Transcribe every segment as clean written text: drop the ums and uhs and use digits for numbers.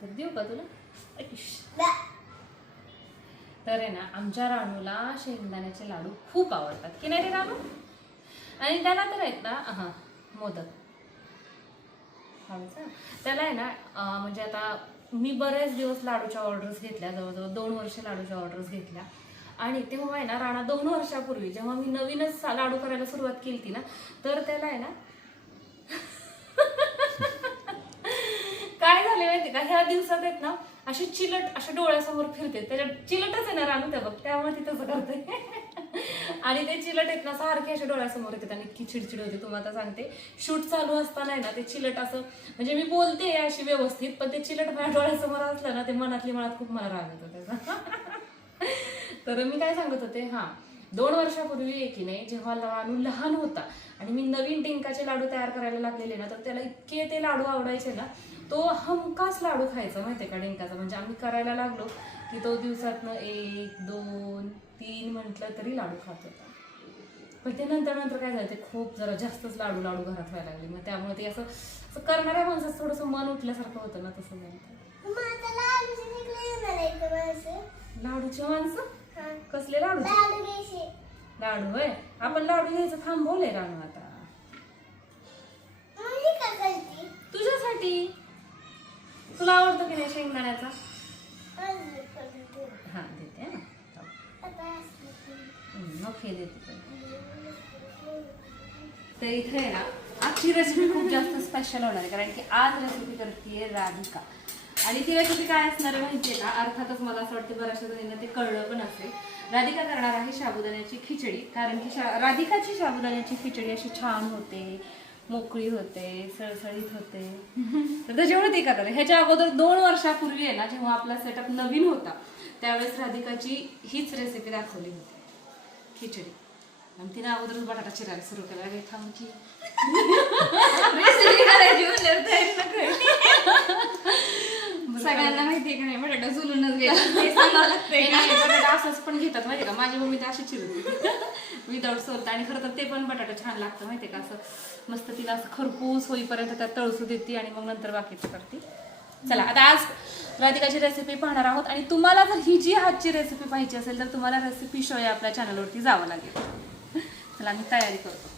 तर देऊ का तुला? तर आहे ना आमच्या रानूला शेंगदाण्याचे लाडू खूप आवडतात की नाही रे रानू? आणि त्याला तर आहेत ना मोदक त्याला आहे ना म्हणजे आता मी बरेच दिवस लाडूच्या ऑर्डर्स घेतल्या, जवळजवळ 2 वर्ष लाडूच्या ऑर्डर्स घेतल्या. आणि तेव्हा आहे ना राणा 2 वर्षापूर्वी जेव्हा मी नवीनच लाडू करायला सुरुवात केली होती ना, तर त्याला आहे ना काय झाले माहिती का, ह्या दिवसात आहेत ना अशी चिलट अशा डोळ्यासमोर फिरते, त्याच्या चिलटच आहे ना रानू त्या बघ, त्यामुळे ती तसं करते. आणि ते चिलट आहेत ना सारखे अशा डोळ्यासमोर येते आणि इतकी चिडचिड होते. तुम्हाला सांगते शूट चालू असताना आहे ना ते चिलट असं, म्हणजे मी बोलते अशी व्यवस्थित, पण ते चिलट माझ्या डोळ्यासमोर असलं ना ते मनातली मनात खूप मला राग येतो त्याचा. तर मी काय सांगत होते, 2 वर्षापूर्वी आहे की नाही, जेव्हा रानू लहान होता आणि मी नवीन डिंकाचे लाडू तयार करायला लागलेले ना, तर त्याला इतके ते लाडू आवडायचे ना, तो हमखास लाडू खायचा माहितीये का डिंकाचा. म्हणजे आम्ही करायला लागलो की तो दिवसातनं 1, 2, 3 म्हटलं तरी लाडू खात होता. पण ते नंतर काय झालं, ते खूप जरा जास्तच लाडू घरात व्हायला लागले. मग त्यामुळे ते असं करणाऱ्या माणसाचं थोडंसं मन उठल्यासारखं होतं ना, तसं झालं. लाडूची माणसं कसले लाडू? लाडू होय, आपण लाडू घ्यायचं थांबवलंय रानू आता तुझ्यासाठी. तुला आवडतं की नाही शेंगदाण्याचा? देते नखे देते. तर इथे आहे ना आजची रेसिपी खूप जास्त स्पेशल होणार आहे, कारण की आज रेसिपी करते राधिका. आणि ती रेसिपी काय असणार आहे माहितीये का? अर्थातच मला असं वाटतं बऱ्याचशा जणांना ते कळलं पण असेल. राधिका करणार आहे साबुदाण्याची खिचडी, कारण की राधिकाची साबुदाण्याची खिचडी अशी छान होते, मोकळी होते, सळसळीत होते. तर त्याच्यामुळे ती करणार आहे. ह्याच्या अगोदर 2 वर्षापूर्वी आहे ना, जेव्हा आपला सेटअप नवीन होता त्यावेळेस राधिकाची हीच रेसिपी दाखवली होती, खिचडी. आणि तिने अगोदरच बटाटा चिरायला सुरू केला. अरे थांब की रेसिपी करायची सगळ्यांना माहितीये का नाही, बटाटा चुलूनच बटाटा असंच पण घेतात माहितीये का. माझी मम्मी तर अशी चिरते विदाऊट सोलता. आणि खरं तर ते पण बटाटा छान लागतं माहितीये का, असं मस्त तिला असं खरपूस होईपर्यंत त्यात तळसू देते आणि मग नंतर बाकीचं करते. चला आता आज राधिकाची रेसिपी पाहणार आहोत. आणि तुम्हाला जर ही जी आजची रेसिपी पाहिजे असेल तर तुम्हाला रेसिपी शो या आपल्या चॅनलवरती जावं लागेल. चला मी तयारी करतो.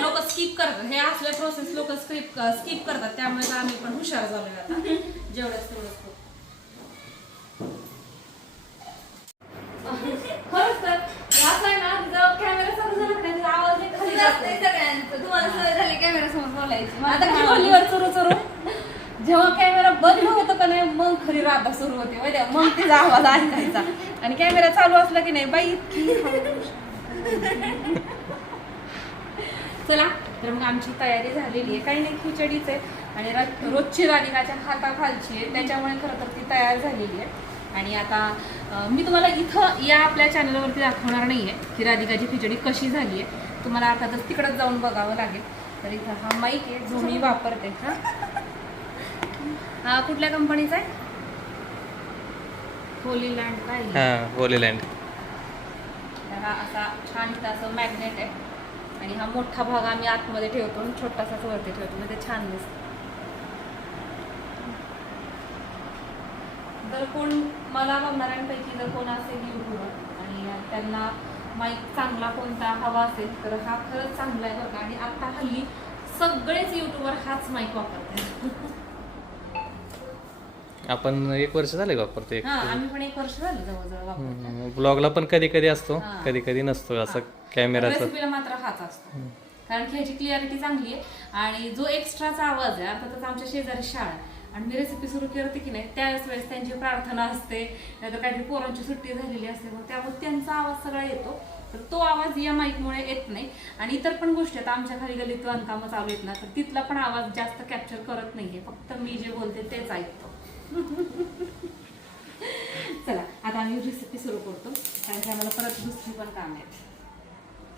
लोक स्किप करतात, हे असल्या प्रोसेस लोक स्किप करतात, त्यामुळे आम्ही पण हुशार झालोय आता. जेवढंच तेवढंच खरंच तर असं आहे ना, जर कॅमेरा चालू झाला की आवाज नाही खाली जाते सगळ्यांचं. तुम्हाला सवय झाली कॅमेरा समोर बोलायची. आता खोलीवर चुरू जेव्हा कॅमेरा बंद होतो का नाही, मग खरी राधा सुरू होते माहिती, मग तिचा आवाज ऐकायचा. आणि कॅमेरा चालू असला की नाही बाई चला तर मग आमची तयारी झालेली आहे. काही नाही, खिचडीच आहे आणि रोजची राधिकाच्या हाताखालची आहे, त्याच्यामुळे खरं तर ती तयार झालेली आहे. आणि आता मी तुम्हाला इथं या आपल्या चॅनलवरती दाखवणार नाहीये की राधिकाची खिचडी कशी झाली आहे. तुम्हाला अर्थातच तिकडच जाऊन बघावं लागेल. तर इथं हा माईक आहे जो मी वापरते. हा कुठल्या कंपनीचा आहे? होलीलँड काय? होलीलँड. हा असा छान इथं असं मॅग्नेट आहे आणि हा मोठा भाग आम्ही आतमध्ये ठेवतो आणि छोटासाच वरती ठेवतो, म्हणजे छान दिसतं. जर कोण मला बघणाऱ्यांपैकी जर कोण असेल युट्यूबर आणि त्यांना माईक चांगला कोणता हवा असेल तर हा खरंच चांगला आहे बघा. आणि आता हल्ली सगळेच युट्यूबर हाच माईक वापरतात. आपण 1 वर्ष झाले वापरतो. आम्ही पण 1 वर्ष झालं जवळजवळ वापरतो. ब्लॉगला पण कधी असतो, कधी नसतो असं कॅमेराचा. रेसिपीला मात्र हाच असतो, कारण की ह्याची क्लिअरिटी चांगली आहे. आणि जो एक्स्ट्राचा आवाज आहे, अर्थातच आमच्या शेजारी शाळा आणि मी रेसिपी सुरू करते की नाही त्याच वेळेस त्यांची प्रार्थना असते, नाहीतर काहीतरी पोरांची सुट्टी झालेली असते, मग त्यामुळे त्यांचा आवाज सगळा येतो. तर तो आवाज या माईकमुळे येत नाही. आणि इतर पण गोष्टी आहेत, आमच्या खाली गल्लीत बांधकामं चालू आहेत ना, तर तिथला पण आवाज जास्त कॅप्चर करत नाहीये, फक्त मी जे बोलते तेच ऐकतो. चला आता आम्ही रेसिपी सुरू करतो, कारण की आम्हाला परत दुसरी पण काम आहेत.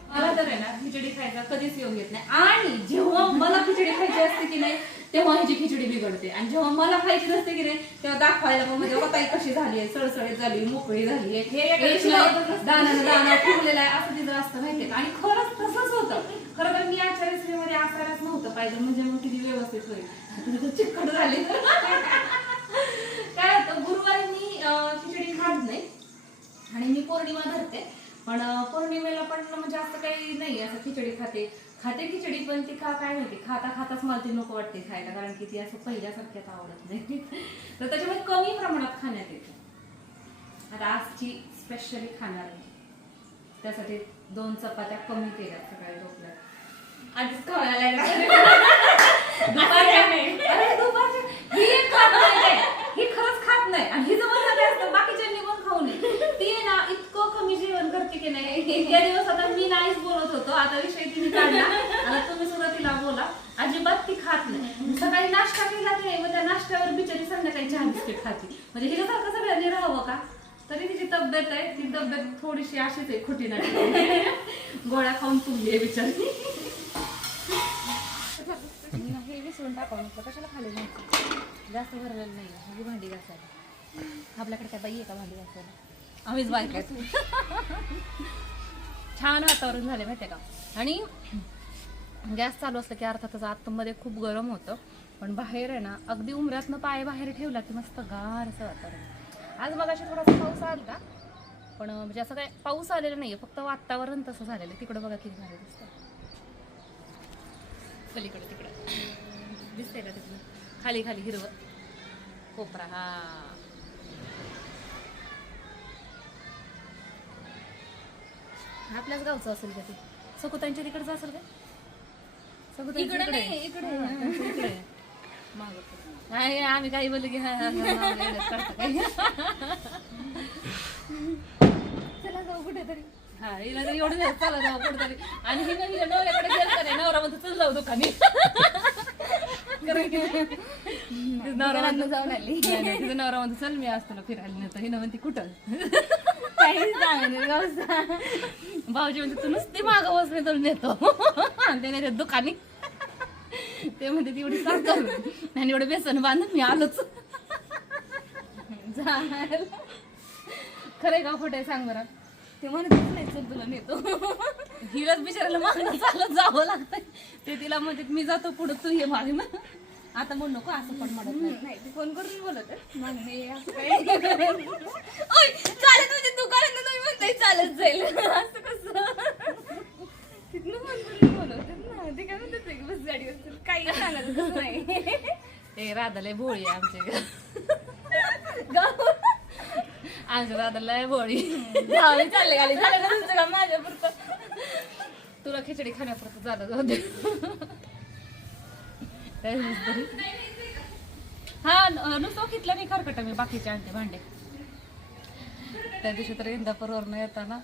मला तर आहे ना खिचडी खायचा कधीच योग येत नाही. आणि जेव्हा मला खिचडी खायची असते की नाही तेव्हा हिची खिचडी बिघडते. आणि जेव्हा मला खायची नसते की नाही तेव्हा दाखवायला मग म्हणजे ताई कशी झाली आहे, सळसळीत झाली, मोकळी झाली आहे, दाण्यानं दाणा ठेवलेला आहे असं तिचं असतं माहितीये. आणि खरंच तसंच होतं. खरं तर मी आजच्या रेसिपीमध्ये असायलाच नव्हतं पाहिजे, म्हणजे मग किती व्यवस्थित होईल. चिकट झाली. काय होतं, गुरुवारी मी खिचडी खात नाही आणि मी पौर्णिमा धरते. पण पौर्णिमेला पण म्हणजे असं काही नाही असं खिचडी खाते खिचडी, पण ती काय माहिती खाताच मला ती नको वाटते खायला, कारण की ती असं पहिल्यासारख्याच आवडत नाही. तर त्याच्यामुळे कमी प्रमाणात खाण्यात येते. आता आजची स्पेशली खाणार आहे, त्यासाठी 2 चपात्या कमी केल्या सकाळी झोपल्यात. आधीच खायला ही खरंच खात नाही. आणि हिचं म्हणणं काय असतं, बाकीच्यांनी पण खाऊ नये. ती ना इतकं कमी जेवण करते की नाही. या दिवस आता मी नाहीच बोलत होतो, आता विषय तिने काढला. आता तुम्ही सुद्धा तिला बोला. अजिबात ती खात नाही. सकाळी नाश्ता केला की नाही, मग त्या नाश्त्यावर बिचारी संध्याकाळी चहा बिस्किट खाते. म्हणजे हिच्यासारखं सगळ्यांनी राहावं का? तरी तिची तब्येत आहे, ती तब्येत थोडीशी अशीच आहे, खोटी नाही. गोळ्या खाऊन तुंबली आहे बिचारी. हे विसरून टाकावं म्हटलं, कशाला खाली नाही जास्त भरलेलं नाही. म्हणजे भांडी घासायला आपल्याकडे काय बाई आहे का भांडी घासायला? आम्हीच बायकायचं. छान वातावरण झाले माहितीये का. आणि गॅस चालू असलं की अर्थातच आतमध्ये खूप गरम होतं, पण बाहेर आहे ना अगदी उमऱ्यातनं पाय बाहेर ठेवला की मस्त गार असं वातावरण. आज मग अशी थोडासा पाऊस आला, पण म्हणजे असं काय पाऊस आलेला नाहीये, फक्त वातावरण तसं झालेलं. तिकडं बघा किती भारी दिसतं, पलीकडे तिकडं दिसतंय का तिकडं खाली खाली हिरवं कोपरा. हा आपल्याच गावचं असेल का ते? सकुतांच्या तिकडचं असेल का? इकडे नाही, इकडे नाही, आम्ही काही बोललो की चला जाऊ कुठेतरी. हा हिला तर एवढं दिवस चालत जाऊ कुठेतरी. आणि हिला हिच्या नवऱ्याकडे गेलं का नाही, नवरा म्हणतो चल जाऊ दुकानी. दुकानातनं जाऊन आली. तिचा नवरा म्हणतो चल मी आज तुला फिरायला नेतो. हिनं म्हणते कुठं? काहीच सांगणार गावचा. भाऊजी म्हणते तू नुसती मागं बस, मी तुला नेतो. आणि त्याने दुकानी ते म्हणते तेवढी साखर आणि एवढं बेसन बांधून मी आलोच. खरंय का खोटं आहे सांग बरं? ते म्हणतच नाही चल तुला नेतो. हिलाच बिचारायला मागणं चालत जावं लागतंय. ते तिला म्हणते मी जातो पुढं, तू ये मागे ना. आता म्हणू नको असं पण म्हणत नाही. नाही ते फोन करून बोलत मागणे असं काही चालत म्हणजे दुकानात तुम्ही म्हणताय चालत जाईल असं कसं. तिथनं फोन करून बोलवतात ना, ते काय म्हणतात की बस गाडीवर काही सांगत नाही. ते राधाला भोळी आहे आमच्या गाव आमच्या राधाला भोळी. गावी चालले गाडी झालं का तुमचं काम माझ्यापुरतं. तुला खिचडी खाण्यापुरतं झालं होते. हा नुसतं खिचलं नाही खरकट मी बाकीचे आणते भांडे. त्या दिवशी तर इंदापूरवरनं येताना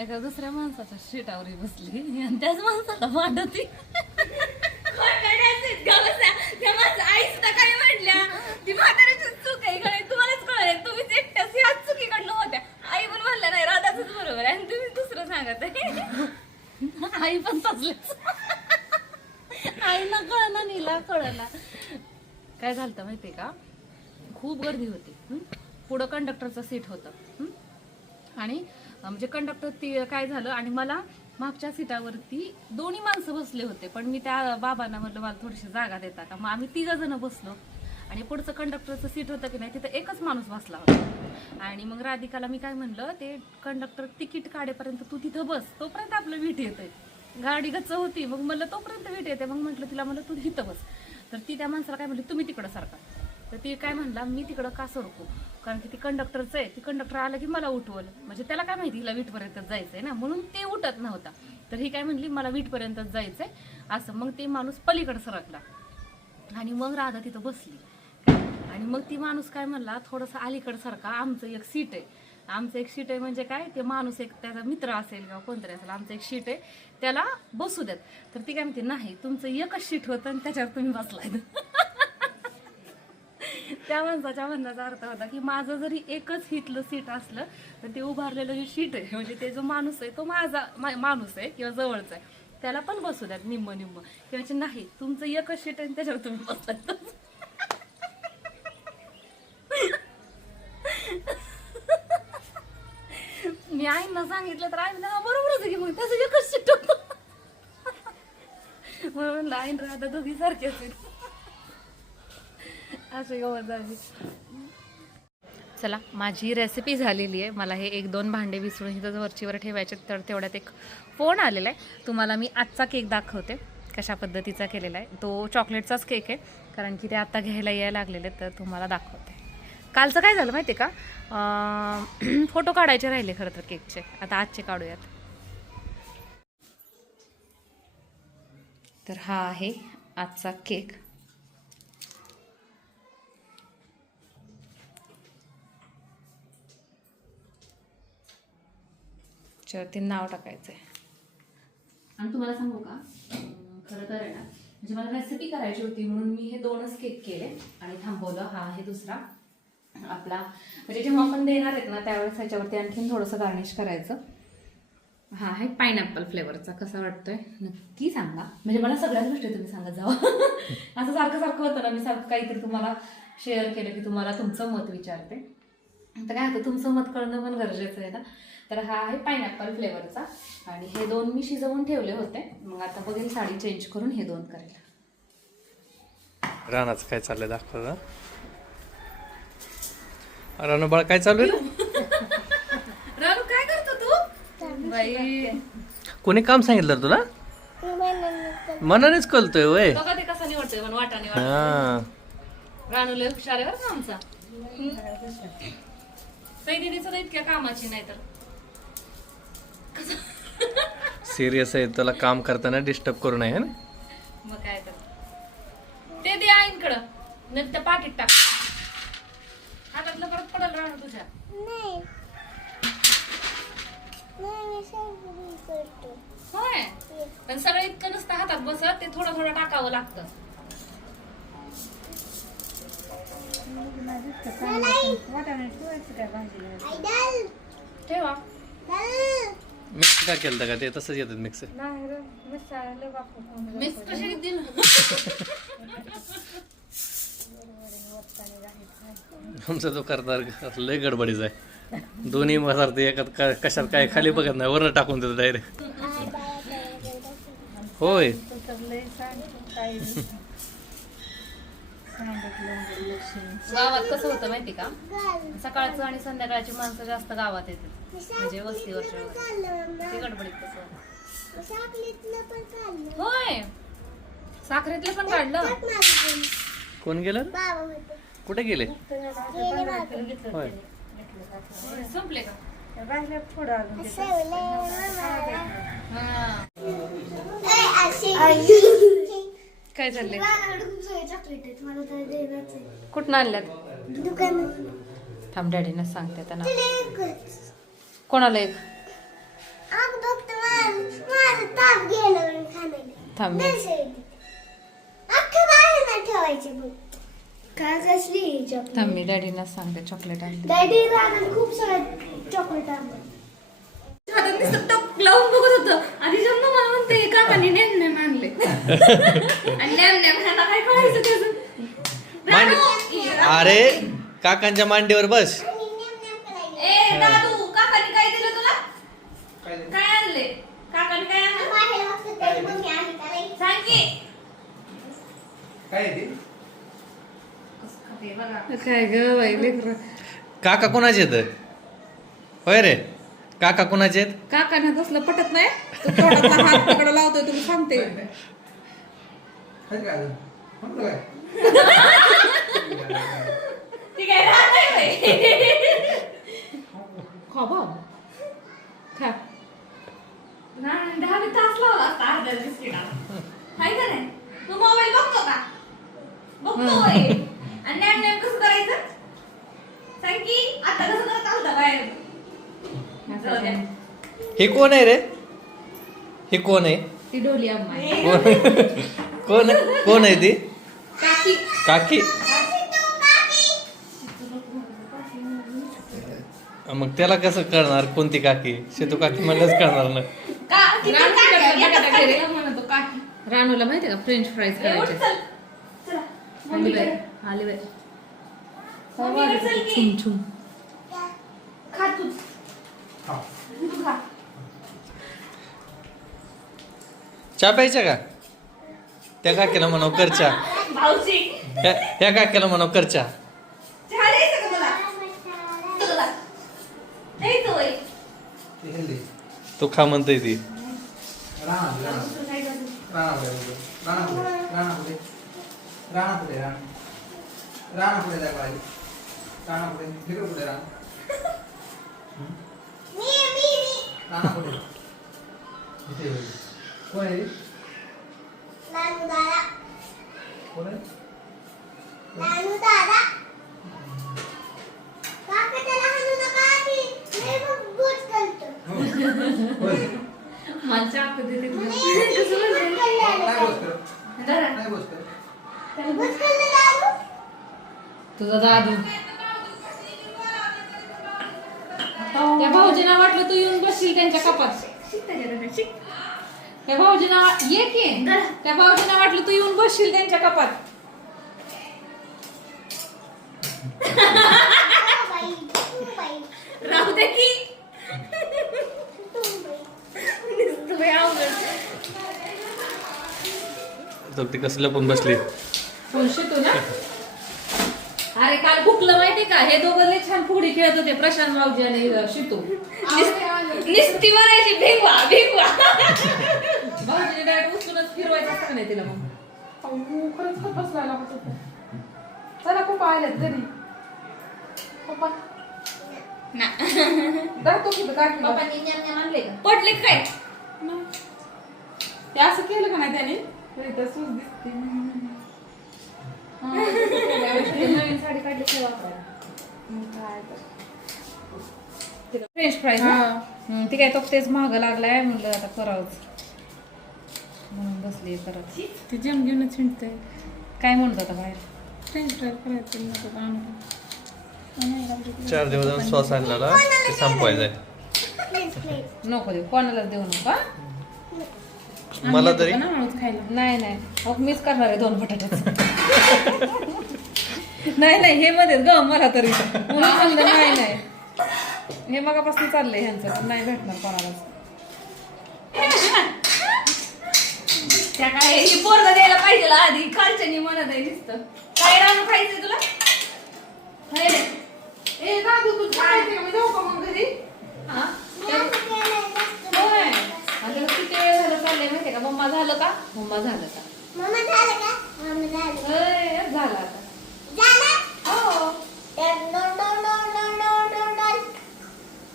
एका दुसऱ्या माणसाच्या शीटावर बसली आणि त्याच माणसाला भांडती. त्या माझं आई सुद्धा काय म्हटल्या, ती म्हाताऱ्याची चूक आहे का नाही तुम्हालाच कळलं, तुम्हीच एकट्याच ह्याच चुकीकडनं होत्या. आई पण म्हणल्या नाही राधाच बरोबर आहे आणि तुम्ही दुसरं सांगत आहे. आई पण तसलेच. आईला कळना नीला कळना. काय झालं माहितीये का, खूप गर्दी होती. पुढं कंडक्टरचं सीट होतं आणि म्हणजे कंडक्टर ती काय झालं आणि मला मागच्या सीटावरती 2 माणसं बसले होते, पण मी त्या बाबांना म्हटलं मला थोडीशी जागा देता का. मग आम्ही 3 जण बसलो आणि पुढचं कंडक्टरचं सीट होतं की नाही तिथं एकच माणूस बसला होता. आणि मग राधिकाला मी काय म्हणलं, ते कंडक्टर तिकीट काढेपर्यंत तू तिथं बस, तोपर्यंत आपलं वीट येतंय. गाडी गच्च होती, मग म्हणलं तोपर्यंत वीट येते. मग म्हटलं तिला म्हणलं तू इथं बस. तर ती त्या माणसाला काय म्हणली तुम्ही तिकडं सारखा. तर ती काय म्हणला मी तिकडं का सरकू, कारण की ती कंडक्टरचं आहे, ती कंडक्टर आला की मला उठवल. म्हणजे त्याला काय माहिती हिला वीटपर्यंतच जायचंय ना, म्हणून ते उठत नव्हता. तर ही काय म्हणली मला वीटपर्यंतच जायचंय असं. मग ते माणूस पलीकडे सरकला आणि मग राधा तिथं बसली. आणि मग ती माणूस काय म्हणला थोडंसं अलीकडे सारखा, आमचं एक सीट आहे. आमचं एक सीट आहे म्हणजे काय, ते माणूस एक त्याचा मित्र असेल किंवा कोणतरी असेल, आमचं एक सीट आहे त्याला बसू देत. तर ती काय म्हणते नाही तुमचं एकच सीट होतं आणि त्याच्यावर तुम्ही बसलाय. त्या माणसाच्या म्हणण्याचा अर्थ होता की माझं जरी एकच हितलं सीट असलं तर ते उभारलेलं जे सीट आहे म्हणजे ते जो माणूस आहे तो माझा माणूस आहे किंवा जवळचा आहे, त्याला पण बसू द्यात निम्म निम्म किंवा नाही तुमचं एकच शीट आहे त्याच्यावर तुम्ही बसतात. मी आईंना सांगितलं तर आई ना बरोबरच आहे की मग त्याचं एकच शीट म्हणून आईन राहता दोघी सारखे असेल असं गवत झाली. चला माझी रेसिपी झालेली आहे. मला हे 1-2 भांडे विसरून इथं वरचीवर ठेवायचे तर तेवढ्यात एक फोन आलेला आहे. तुम्हाला मी आजचा केक दाखवते कशा पद्धतीचा केलेला आहे. तो चॉकलेटचाच केक आहे कारण की ते आता घ्यायला यायला लागलेले तर तुम्हाला दाखवते. कालचं काय झालं माहिती आहे का, फोटो काढायचे राहिले खरं तर केकचे. आता आजचे काढूयात. तर हा आहे आजचा केक. त्याच्यावरती नाव टाकायचं आहे. आणि तुम्हाला सांगू का, खरं तर आहे ना म्हणजे मला रेसिपी करायची होती म्हणून मी हे 2च केक केले आणि थांबवलं. हा आहे दुसरा आपला, म्हणजे जेव्हा आपण देणार आहेत ना त्यावेळेस ह्याच्यावरती आणखीन थोडंसं गार्निश करायचं. हा आहे पायनॅपल फ्लेवरचा. कसा वाटतोय नक्की सांगा. म्हणजे मला सगळ्याच गोष्टी तुम्ही सांगत जावा. असं सारखं सारखं होतं ना, मी सारखं काहीतरी तुम्हाला शेअर केलं की तुम्हाला तुमचं मत विचारते. तर काय होतं, तुमचं मत कळणं पण गरजेचं आहे ना. तर हा आहे पायनॅपल फ्लेवरचा आणि हे 2 मी शिजवून ठेवले होते. मग आता बघेल साडी चेंज करून हे 2 करेल. रानाचं काय चाललंय दाखव. रानू बाळ काय चालू आहे? रानू काय करतो तू? बाई कोणी काम सांगितलं तुला? मनानेच कळतोय वय. बघा ते कसं निवडतोय पण वाटाने. हा रानू लय हुशार आहे बरं का आमचा. सैनिनी सुद्धा इतक्या कामाची नाही तर. सिरियस आहे, तुला काम करताना डिस्टर्ब करू नये ना. मग काय तर ते दे आईंकडं नाही त्या पाकीट टाक. हातातलं परत पडल रानू तुझ्या. होय पण सगळं इतकं नसतं हातात बसत, ते थोडं थोडं टाकावं लागतं. ठेवा. मिक्स का केलं का ते तसंच येतात मिक्स. मिक्स कशी दिलं. आमचा तो करणार लय गडबडीचा आहे. दोन्ही मसाला ते एकात कशात काय खाली बघत नाही, वरनं टाकून देतो डायरेक्ट. होय गावात कसं होतं माहिती का, सकाळचं आणि संध्याकाळची माणसं जास्त गावात येतात म्हणजे वस्तीवरच्या वगैरे. ते गडबडीत कसं होय. साखरेतलं पण काढलं. कोण गेलं? कुठे गेले? होय संपले का? काय चाललंय? कुठं आणल्यात? थांब डॅडीनं सांगते त्यांना. कोणाला एक थांब थांब मी डॅडीना सांगते चॉकलेट आणले. खूप सारे चॉकलेट आणले. लावून बघत होतं आधी जन्म मला म्हणते काकांनी नेम नेम आणले आणि नेम नेम ह्याला काय करायचं त्याचं. अरे काकांच्या मांडीवर बस. ए दादू काकांनी काय दिलं तुला? काय आणले काकांनी? काय आणलं सांग की. काय ग बाई लेकरं. काका कोणाचे आहेत? होय रे काका कोणाचे आहेत? काकांना तसलं पटत नाही. तो थोडासा हात तिकडे लावतोय तुम्ही सांगते. ठीक आहे खा बाबा खा. नाही 10 तास लावला असता अर्ध्या बिस्किटाला. हाय का नाही? तू मोबाईल बघतो का? बघतोय. आणि नेम नेम कसं करायचं सांग की. आता कसं करत आलता बाहेर. हे कोण आहे रे? हे कोण आहे? ती डोली अम्मा आहे. कोण कोण आहे ती? काकी. काकी. मग त्याला कसं कळणार कोणती काकी? शेतू काकी म्हणलंच कळणार ना. का किती रानू काट्या? तिकडचा एकाच बटाटा घे रे. काट्याला म्हणतो काकी. रानूला माहितीये का फ्रेंच फ्राईज ए, उठ करायचे चल. चला. आली मम्मीकडे. बाई आली बाई मम्मीकडे चल की. छुम छुम खा तू. तू खा. चहा प्यायचा का त्या काकीला म्हणाव कर चहा भाऊजी. ह्या काकीला म्हणाव कर चहा चहा द्यायचा का मला? तुला. द्यायचं होय. तू खा म्हणतोय ती दुसरं काय करायचं? मला चहा कधी देते तुला? कसं बोलते? जरा. तुझा दादू त्या भाऊजींना वाटलं तू येऊन बसशील त्यांच्या कपात शिक त्याच्याकडे, शिक. त्या भाऊजींना ये की त्या भाऊजींना वाटलं तू येऊन बसशील त्यांच्या कपात राहू दे की. नुसतं बाई अवघड. तर ती कसलं पण बसली कोण शिकतो ना अरे काल भुकलं माहितीये का हे दोघं लय छान फुगडी खेळत होते प्रशांत भाऊजी आणि शितू निस्ती म्हणायची भिंगवा भिंगवा. भाऊजीने डायरेक्ट उचलूनच फिरवायचं असतं का नाही तिला मग खरंच खूप बसला चला खूप आल्यात घरी पप्पा ना. दाखव की काकी पप्पांनी ज्ञान आणले का? पडले काय? ते असं केलं का नाही त्याने सूज दिसते नवीन साडी काढली की वापरायला फ्रेंच फ्राईज ती काय तो तेच महाग लागलाय म्हणलं आता करावंच म्हणून बसली करत ते जेम घेऊनच हिंडते काय म्हणत होता बाहेर फ्रेंच फ्राय करायचं नको आणून 4 दिवस सॉस आणला ते संपवायचंय नको देऊ कोणालाच देऊ नको हा? मला तरी ना हळूच खायला नाही नाही मग मीच करणार आहे 2 बटाट्याच नाही नाही हे मध्ये ग मला तरी म्हणून म्हणलं नाही नाही हे मगापासून चाललंय ह्यांचं नाही भेटणार कोणालाच त्या काय ही पोरगा द्यायला पाहिजे आधी कालच्यानी म्हणत आहे नुसतं. काय रानू खायचंय तुला? नाही रे. ए दादू तू खायचं का? मी जाऊ का मग घरी हा? होय आता किती वेळ झालं चाललंय माहितीये का मम्मा झालं का मम्मा झालं का होय, झालं आता हो Dad, no, no, no, no, no, no, no.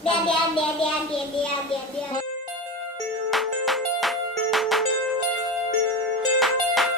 Dad, dad, dad, dad, dad, dad, dad, dad.